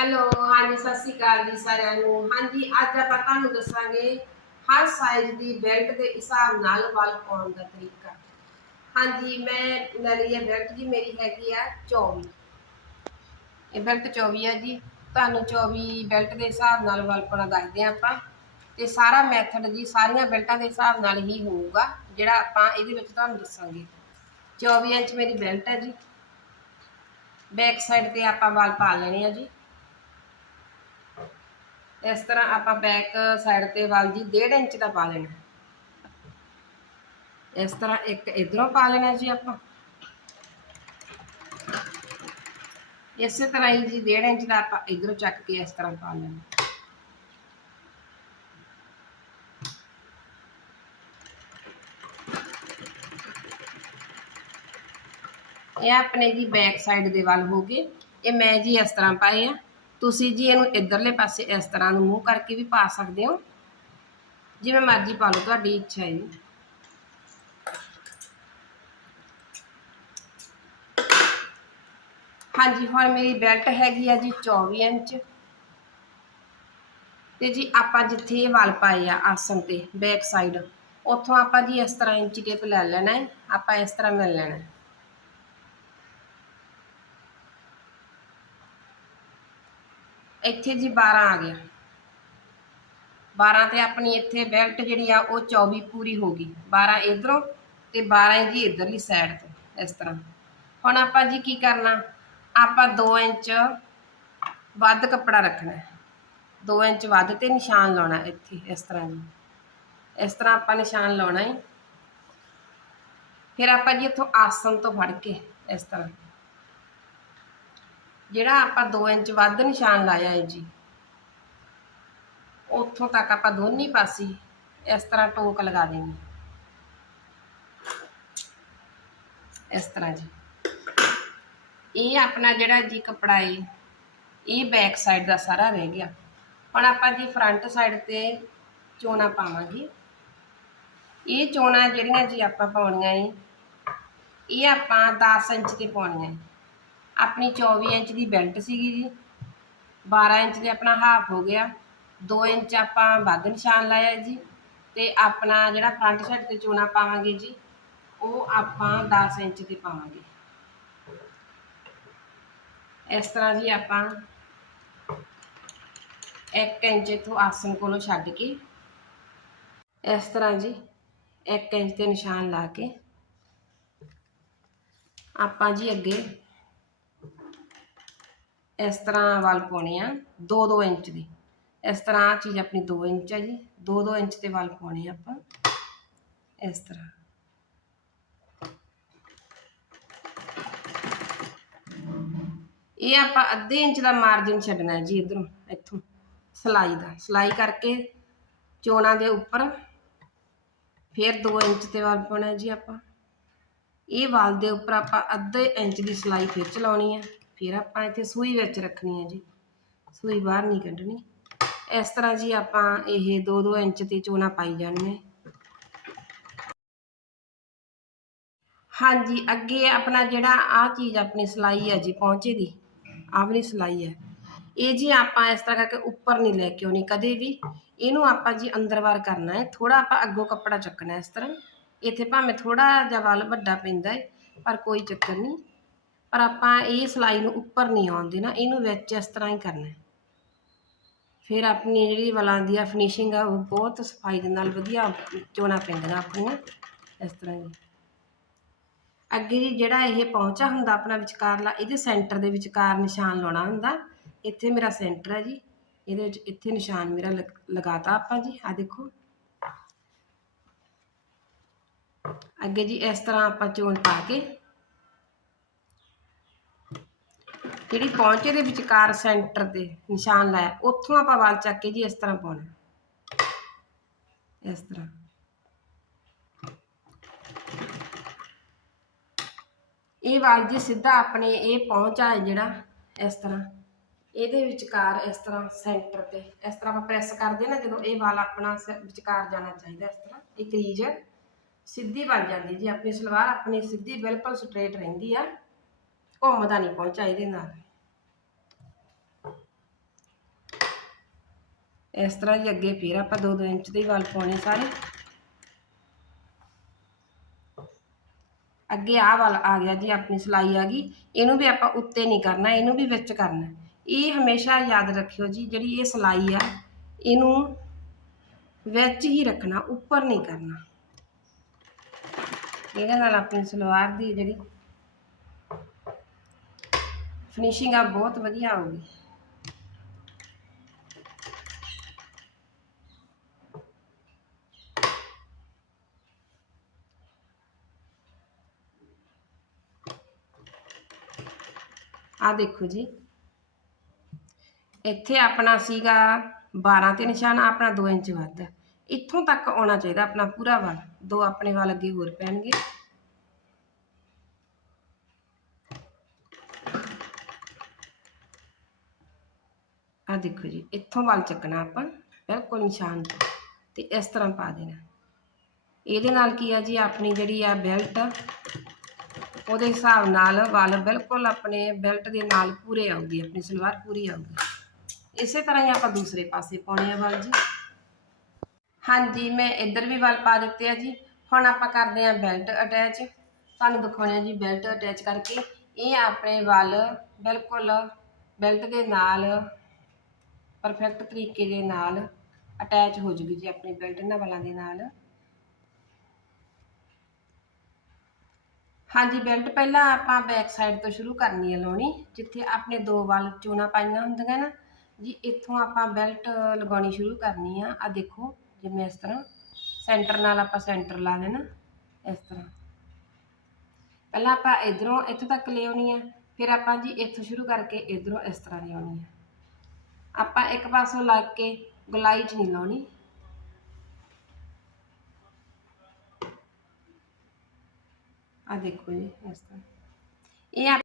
Hello ਹਾਂਜੀ, ਸਤਿ ਸ਼੍ਰੀ ਅਕਾਲ ਜੀ ਸਾਰਿਆਂ ਨੂੰ। ਹਾਂਜੀ, ਅੱਜ ਆਪਾਂ ਤੁਹਾਨੂੰ ਦੱਸਾਂਗੇ ਹਰ ਸਾਈਜ਼ ਦੀ ਬੈਲਟ ਦੇ ਹਿਸਾਬ ਨਾਲ ਵੱਲ ਪਾਉਣ ਦਾ ਤਰੀਕਾ। ਹਾਂਜੀ, ਮੈਂ ਲੈ ਲਈ ਹੈ ਬੈਲਟ ਜੀ, ਮੇਰੀ ਹੈਗੀ ਆ 24 ਇਹ ਬੈਲਟ 24 ਹੈ ਜੀ। ਤੁਹਾਨੂੰ 24 ਬੈਲਟ ਦੇ ਹਿਸਾਬ ਨਾਲ ਵੱਲ ਪਾਉਣਾ ਦੱਸਦੇ ਹਾਂ ਆਪਾਂ। ਤੇ ਸਾਰਾ ਮੈਥਡ ਜੀ, ਸਾਰੀਆਂ ਬੈਲਟਾਂ ਦੇ ਹਿਸਾਬ ਨਾਲ ਹੀ ਹੋਊਗਾ, ਜਿਹੜਾ ਆਪਾਂ ਇਹਦੇ ਵਿੱਚ ਤੁਹਾਨੂੰ ਦੱਸਾਂਗੇ। 24 ਇੰਚ ਮੇਰੀ ਬੈਲਟ ਹੈ ਜੀ। ਬੈਕ ਸਾਈਡ ਤੇ ਆਪਾਂ ਵਾਲ ਪਾ ਲੈਣੇ ਆ ਜੀ। ਇਸ ਤਰ੍ਹਾਂ ਆਪਾਂ ਬੈਕ ਸਾਈਡ ਤੇ ਵਾਲ ਜੀ 1.5 ਇੰਚ ਦਾ ਪਾ ਲੈਣਾ। ਇਸ ਤਰ੍ਹਾਂ ਇੱਕ ਇਧਰੋਂ ਪਾ ਲੈਣਾ ਜੀ ਆਪਾਂ। ਇਸੇ ਤਰ੍ਹਾਂ ਹੀ ਜੀ 1.5 ਇੰਚ ਦਾ ਆਪਾਂ ਇਧਰੋਂ ਚੱਕ ਕੇ ਇਸ ਤਰ੍ਹਾਂ ਪਾ ਲੈਣਾ। ਇਹ ਆਪਣੇ ਜੀ ਬੈਕ ਸਾਈਡ ਦੇ ਵੱਲ ਹੋ ਗਏ। ਇਹ ਮੈਂ ਜੀ ਇਸ ਤਰ੍ਹਾਂ ਪਾਏ ਆ। ਤੁਸੀਂ ਜੀ ਇਹਨੂੰ ਇਧਰਲੇ ਪਾਸੇ ਇਸ ਤਰ੍ਹਾਂ ਨੂੰ ਮੂੰਹ ਕਰਕੇ ਵੀ ਪਾ ਸਕਦੇ ਹੋ। ਜਿਵੇਂ ਮਰਜ਼ੀ ਪਾ ਲਓ, ਤੁਹਾਡੀ ਇੱਛਾ ਹੈ ਜੀ। ਹਾਂਜੀ, ਹੁਣ ਮੇਰੀ ਬੈਲਟ ਹੈਗੀ ਆ ਜੀ 24 ਇੰਚ। ਤੇ ਜੀ ਆਪਾਂ ਜਿੱਥੇ ਇਹ ਵਾਲ ਪਾਏ ਆ ਆਸਨ ਤੇ, ਬੈਕ ਸਾਈਡ, ਉੱਥੋਂ ਆਪਾਂ ਜੀ ਇਸ ਤਰ੍ਹਾਂ ਇੰਚੀ ਟੇਪ ਲੈ ਲੈਣਾ ਹੈ। ਆਪਾਂ ਇਸ ਤਰ੍ਹਾਂ ਮਿਲ ਲੈਣਾ ਹੈ। ਇੱਥੇ ਜੀ 12 ਆ ਗਿਆ 12 ਤੇ ਆਪਣੀ ਇੱਥੇ ਬੈਲਟ ਜਿਹੜੀ ਆ, ਉਹ 24 ਪੂਰੀ ਹੋ ਗਈ। 12 ਇਧਰੋਂ ਤੇ 12 ਜੀ ਇਧਰਲੀ ਸਾਈਡ ਤੋਂ, ਇਸ ਤਰ੍ਹਾਂ। ਹੁਣ ਆਪਾਂ ਜੀ ਕੀ ਕਰਨਾ? ਆਪਾਂ 2 ਇੰਚ ਵੱਧ ਕੱਪੜਾ ਰੱਖਣਾ ਹੈ। 2 ਇੰਚ ਵੱਧ ਤੇ ਨਿਸ਼ਾਨ ਲਾਉਣਾ ਇੱਥੇ, ਇਸ ਤਰ੍ਹਾਂ ਜੀ। ਇਸ ਤਰ੍ਹਾਂ ਆਪਾਂ ਨਿਸ਼ਾਨ ਲਾਉਣਾ ਹੈ। ਫਿਰ ਆਪਾਂ ਜੀ ਇੱਥੋਂ ਆਸਨ ਤੋਂ ਫੜ ਕੇ, ਇਸ ਤਰ੍ਹਾਂ। ਜਿਹੜਾ ਆਪਾਂ 2 ਇੰਚ ਵੱਧ ਨਿਸ਼ਾਨ ਲਾਇਆ ਹੈ ਜੀ, ਉੱਥੋਂ ਤੱਕ ਆਪਾਂ ਦੋਨੇ ਪਾਸੇ ਇਸ ਤਰ੍ਹਾਂ ਟੋਕ ਲਗਾ ਦੇਣੀ। ਇਸ ਤਰ੍ਹਾਂ ਜੀ। ਇਹ ਆਪਣਾ ਜਿਹੜਾ ਜੀ ਕਪੜਾ ਏ, ਇਹ ਬੈਕ ਸਾਈਡ ਦਾ ਸਾਰਾ ਰਹਿ ਗਿਆ। ਹੁਣ ਆਪਾਂ ਜੀ ਫਰੰਟ ਸਾਈਡ ਤੇ ਚੋਣਾ ਪਾਵਾਂਗੇ। ਇਹ ਚੋਣਾ ਜਿਹੜੀਆਂ ਜੀ ਆਪਾਂ ਪਾਉਣੀਆਂ ਏ, ਇਹ ਆਪਾਂ 10 ਇੰਚ ਤੇ ਪਾਉਣੀਆਂ ਏ। ਆਪਣੀ 24 ਇੰਚ ਦੀ ਬੈਲਟ ਸੀਗੀ ਜੀ। 12 ਇੰਚ ਦੇ ਆਪਣਾ ਹਾਫ ਹੋ ਗਿਆ। 2 ਇੰਚ ਆਪਾਂ ਵੱਧ ਨਿਸ਼ਾਨ ਲਾਇਆ ਜੀ ਤੇ ਆਪਣਾ ਜਿਹੜਾ ਫਰੰਟ ਸਾਈਡ ਤੇ ਚੋਣਾ ਪਾਵਾਂਗੇ ਜੀ, ਉਹ ਆਪਾਂ 10 ਇੰਚ ਤੇ ਪਾਵਾਂਗੇ। ਇਸ ਤਰ੍ਹਾਂ ਜੀ ਆਪਾਂ 1 ਇੰਚ ਇਥੋਂ ਆਸਨ ਕੋਲੋਂ ਛੱਡ ਕੇ ਇਸ ਤਰ੍ਹਾਂ ਜੀ 1 ਇੰਚ ਤੇ ਨਿਸ਼ਾਨ ਲਾ ਕੇ ਆਪਾਂ ਜੀ ਅੱਗੇ ਇਸ ਤਰ੍ਹਾਂ ਵੱਲ ਪਾਉਣੇ ਆ 2-2 ਇੰਚ ਦੀ। ਇਸ ਤਰ੍ਹਾਂ ਆ ਚੀਜ਼ ਆਪਣੀ 2 ਇੰਚ ਆ ਜੀ 2-2 ਇੰਚ ਤੇ ਵੱਲ ਪਾਉਣੇ ਆ ਆਪਾਂ। ਇਸ ਤਰ੍ਹਾਂ। ਇਹ ਆਪਾਂ ਅੱਧੇ ਇੰਚ ਦਾ ਮਾਰਜਨ ਛੱਡਣਾ ਹੈ ਜੀ ਇਧਰੋਂ, ਇੱਥੋਂ। ਸਲਾਈ ਦਾ, ਸਲਾਈ ਕਰਕੇ ਚੋਣਾਂ ਦੇ ਉੱਪਰ ਫਿਰ 2 ਇੰਚ ਤੇ ਵੱਲ ਪਾਉਣਾ ਜੀ ਆਪਾਂ। ਇਹ ਵਾਲ ਦੇ ਉੱਪਰ ਆਪਾਂ ਅੱਧੇ ਇੰਚ ਦੀ ਸਲਾਈ ਫਿਰ ਚਲਾਉਣੀ ਹੈ ਫਿਰ ਆਪਾਂ ਇੱਥੇ ਸੂਈ ਵਿੱਚ ਰੱਖਣੀ ਹੈ ਜੀ। ਸੂਈ ਬਾਹਰ ਨਹੀਂ ਕੱਢਣੀ। ਇਸ ਤਰ੍ਹਾਂ ਜੀ ਆਪਾਂ ਇਹ 2-2 ਇੰਚ ਤੇ ਚੋਣਾ ਪਾਈ ਜਾਣੀਆਂ। ਹਾਂਜੀ, ਅੱਗੇ ਆਪਣਾ ਜਿਹੜਾ ਆ ਚੀਜ਼ ਆਪਣੀ ਸਲਾਈ ਹੈ ਜੀ ਪਹੁੰਚੇ ਦੀ ਆਵਲੀ ਸਲਾਈ ਹੈ। ਇਹ ਜੀ ਆਪਾਂ ਇਸ ਤਰ੍ਹਾਂ ਕਰਕੇ ਉੱਪਰ ਨਹੀਂ ਲੈ ਕੇ ਆਉਣੀ ਕਦੇ ਵੀ। ਇਹਨੂੰ ਆਪਾਂ ਜੀ ਅੰਦਰ ਵਾਰ ਕਰਨਾ ਹੈ। ਥੋੜਾ ਆਪਾਂ ਅੱਗੋਂ ਕੱਪੜਾ ਚੱਕਣਾ ਇਸ ਤਰ੍ਹਾਂ। ਇੱਥੇ ਭਾਵੇਂ ਥੋੜਾ ਜਿਹਾ ਵੱਲ ਵੱਡਾ ਪੈਂਦਾ ਹੈ, ਪਰ ਕੋਈ ਚੱਕਰ ਨਹੀਂ। ਪਰ ਆਪਾਂ ਇਹ ਸਲਾਈ ਨੂੰ ਉੱਪਰ ਨਹੀਂ ਆਉਣ ਦੇਣਾ, ਇਹਨੂੰ ਵਿੱਚ ਇਸ ਤਰ੍ਹਾਂ ਹੀ ਕਰਨਾ ਫਿਰ ਆਪਣੀ ਜਿਹੜੀ ਵਲਾਂ ਦੀ ਆ ਫਿਨਿਸ਼ਿੰਗ ਆ, ਉਹ ਬਹੁਤ ਸਫ਼ਾਈ ਦੇ ਨਾਲ ਵਧੀਆ ਚੋਣਾ ਪੈਂਦੀਆਂ ਆਪਣੀਆਂ, ਇਸ ਤਰ੍ਹਾਂ ਜੀ ਅੱਗੇ ਜੀ ਜਿਹੜਾ ਇਹ ਪਹੁੰਚਾ ਹੁੰਦਾ ਆਪਣਾ ਵਿਚਕਾਰਲਾ, ਇਹਦੇ ਸੈਂਟਰ ਦੇ ਵਿਚਕਾਰ ਨਿਸ਼ਾਨ ਲਾਉਣਾ ਹੁੰਦਾ। ਇੱਥੇ ਮੇਰਾ ਸੈਂਟਰ ਹੈ ਜੀ, ਇਹਦੇ ਵਿੱਚ ਇੱਥੇ ਨਿਸ਼ਾਨ ਮੇਰਾ ਲਗਾਤਾ ਆਪਾਂ ਜੀ ਆ ਦੇਖੋ। ਅੱਗੇ ਜੀ ਇਸ ਤਰ੍ਹਾਂ ਆਪਾਂ ਚੋਣ ਪਾ ਕੇ ਜਿਹੜੀ ਪਹੁੰਚੇ ਦੇ ਵਿਚਕਾਰ ਸੈਂਟਰ ਤੇ ਨਿਸ਼ਾਨ ਲਾਇਆ, ਉੱਥੋਂ ਆਪਾਂ ਵਾਲ ਚੱਕ ਕੇ ਜੀ ਇਸ ਤਰ੍ਹਾਂ ਪਾਉਣਾ। ਇਸ ਤਰ੍ਹਾਂ। ਇਹ ਵਾਲ ਜੀ ਸਿੱਧਾ ਆਪਣੇ ਇਹ ਪਹੁੰਚਾ ਜਿਹੜਾ, ਇਸ ਤਰ੍ਹਾਂ। ਇਹਦੇ ਵਿਚਕਾਰ ਇਸ ਤਰ੍ਹਾਂ ਸੈਂਟਰ ਤੇ, ਇਸ ਤਰ੍ਹਾਂ ਆਪਾਂ ਪ੍ਰੈਸ ਕਰਦੇ ਨਾ, ਜਦੋਂ ਇਹ ਵਾਲ ਆਪਣਾ ਵਿਚਕਾਰ ਜਾਣਾ ਚਾਹੀਦਾ, ਇਸ ਤਰ੍ਹਾਂ। ਇਹ ਕਰੀਜ ਸਿੱਧੀ ਬਣ ਜਾਂਦੀ ਜੀ, ਆਪਣੀ ਸਲਵਾਰ ਆਪਣੀ ਸਿੱਧੀ ਬਿਲਕੁਲ ਸਟ੍ਰੇਟ ਰਹਿੰਦੀ ਆ। ਘੁੰਮਦਾ ਨਹੀਂ ਪਹੁੰਚਾ ਇਹਦੇ ਨਾਲ। ਇਸ ਤਰ੍ਹਾਂ ਜੀ ਅੱਗੇ ਫੇਰ ਆਪਾਂ 2-2 ਇੰਚ ਦੇ ਵਾਲ ਪਾਉਣੇ ਸਾਰੇ। ਅੱਗੇ ਆਹ ਵਾਲ ਆ ਗਿਆ ਜੀ, ਆਪਣੀ ਸਿਲਾਈ ਆ ਗਈ। ਇਹਨੂੰ ਵੀ ਆਪਾਂ ਉੱਤੇ ਨਹੀਂ ਕਰਨਾ, ਇਹਨੂੰ ਵੀ ਵਿੱਚ ਕਰਨਾ। ਇਹ ਹਮੇਸ਼ਾ ਯਾਦ ਰੱਖਿਓ ਜੀ, ਜਿਹੜੀ ਇਹ ਸਿਲਾਈ ਆ, ਇਹਨੂੰ ਵਿੱਚ ਹੀ ਰੱਖਣਾ, ਉੱਪਰ ਨਹੀਂ ਕਰਨਾ। ਇਹਦੇ ਨਾਲ ਆਪਣੀ ਸਲਵਾਰ ਦੀ ਜਿਹੜੀ ਫਿਨਿਸ਼ਿੰਗ ਆ ਬਹੁਤ ਵਧੀਆ ਆਊਗੀ ਆ ਦੇਖੋ ਜੀ ਇੱਥੇ ਆਪਣਾ ਸੀਗਾ 12 ਤੇ ਨਿਸ਼ਾਨ ਆਪਣਾ 2 ਇੰਚ ਵੱਧ ਹੈ। ਇੱਥੋਂ ਤੱਕ ਆਉਣਾ ਚਾਹੀਦਾ ਆਪਣਾ ਪੂਰਾ ਵਾਲ ਦੋ ਆਪਣੇ ਵਾਲ ਅੱਗੇ ਹੋਰ ਪੈਣਗੇ ਦੇਖੋ ਜੀ, ਇੱਥੋਂ ਵੱਲ ਚੱਕਣਾ ਆਪਾਂ, ਬਿਲਕੁਲ ਨਿਸ਼ਾਨ ਤੋਂ, ਤੇ ਇਸ ਤਰ੍ਹਾਂ ਪਾ ਦੇਣਾ। ਇਹਦੇ ਨਾਲ ਕੀ ਆ ਜੀ, ਆਪਣੀ ਜਿਹੜੀ ਆ ਬੈਲਟ, ਉਹਦੇ ਹਿਸਾਬ ਨਾਲ ਵੱਲ ਬਿਲਕੁਲ ਆਪਣੇ ਬੈਲਟ ਦੇ ਨਾਲ ਪੂਰੇ ਆਉਗੀ ਆਪਣੀ ਸਲਵਾਰ ਪੂਰੀ ਆਉਗੀ ਇਸੇ ਤਰ੍ਹਾਂ ਹੀ ਆਪਾਂ ਦੂਸਰੇ ਪਾਸੇ ਪਾਉਣੇ ਆ ਵੱਲ ਜੀ। ਹਾਂਜੀ, ਮੈਂ ਇੱਧਰ ਵੀ ਵੱਲ ਪਾ ਦਿੱਤੇ ਆ ਜੀ। ਹੁਣ ਆਪਾਂ ਕਰਦੇ ਆ ਬੈਲਟ ਅਟੈਚ। ਤੁਹਾਨੂੰ ਦਿਖਾਉਣੇ ਆ ਜੀ ਬੈਲਟ ਅਟੈਚ ਕਰਕੇ। ਇਹ ਆਪਣੇ ਵੱਲ ਬਿਲਕੁਲ ਬੈਲਟ ਦੇ ਨਾਲ ਪਰਫੈਕਟ ਤਰੀਕੇ ਦੇ ਨਾਲ ਅਟੈਚ ਹੋ ਜੂਗੀ ਜੀ ਆਪਣੀ ਬੈਲਟ ਨਵਲਾਂ ਦੇ ਨਾਲ। ਹਾਂਜੀ ਬੈਲਟ ਪਹਿਲਾਂ ਆਪਾਂ ਬੈਕ ਸਾਈਡ ਤੋਂ ਸ਼ੁਰੂ ਕਰਨੀ ਹੈ ਲਾਉਣੀ, ਜਿੱਥੇ ਆਪਣੇ ਦੋ ਵਾਲ ਚੋਣਾ ਪਾਈਆਂ ਹੁੰਦੀਆਂ ਨਾ। ਜੀ, ਇੱਥੋਂ ਆਪਾਂ ਬੈਲਟ ਲਗਾਉਣੀ ਸ਼ੁਰੂ ਕਰਨੀ ਆ। ਆ ਦੇਖੋ, ਜਿਵੇਂ ਇਸ ਤਰ੍ਹਾਂ ਸੈਂਟਰ ਨਾਲ ਆਪਾਂ ਸੈਂਟਰ ਲਾ ਲੈਣਾ, ਇਸ ਤਰ੍ਹਾਂ। ਪਹਿਲਾਂ ਆਪਾਂ ਇਧਰੋਂ ਇੱਥੋਂ ਤੱਕ ਲਿਆਉਣੀ ਆ, ਫਿਰ ਆਪਾਂ ਜੀ ਇੱਥੋਂ ਸ਼ੁਰੂ ਕਰਕੇ ਇਧਰੋਂ ਇਸ ਤਰ੍ਹਾਂ ਲਿਆਉਣੀ ਆ। ਆਪਾਂ ਇੱਕ ਪਾਸੋਂ ਲੱਗ ਕੇ ਗੁਲਾਈ 'ਚ ਨਹੀਂ ਲਾਉਣੀ। ਆ ਦੇਖੋ ਜੀ, ਇਸ ਤਰ੍ਹਾਂ। ਇਹ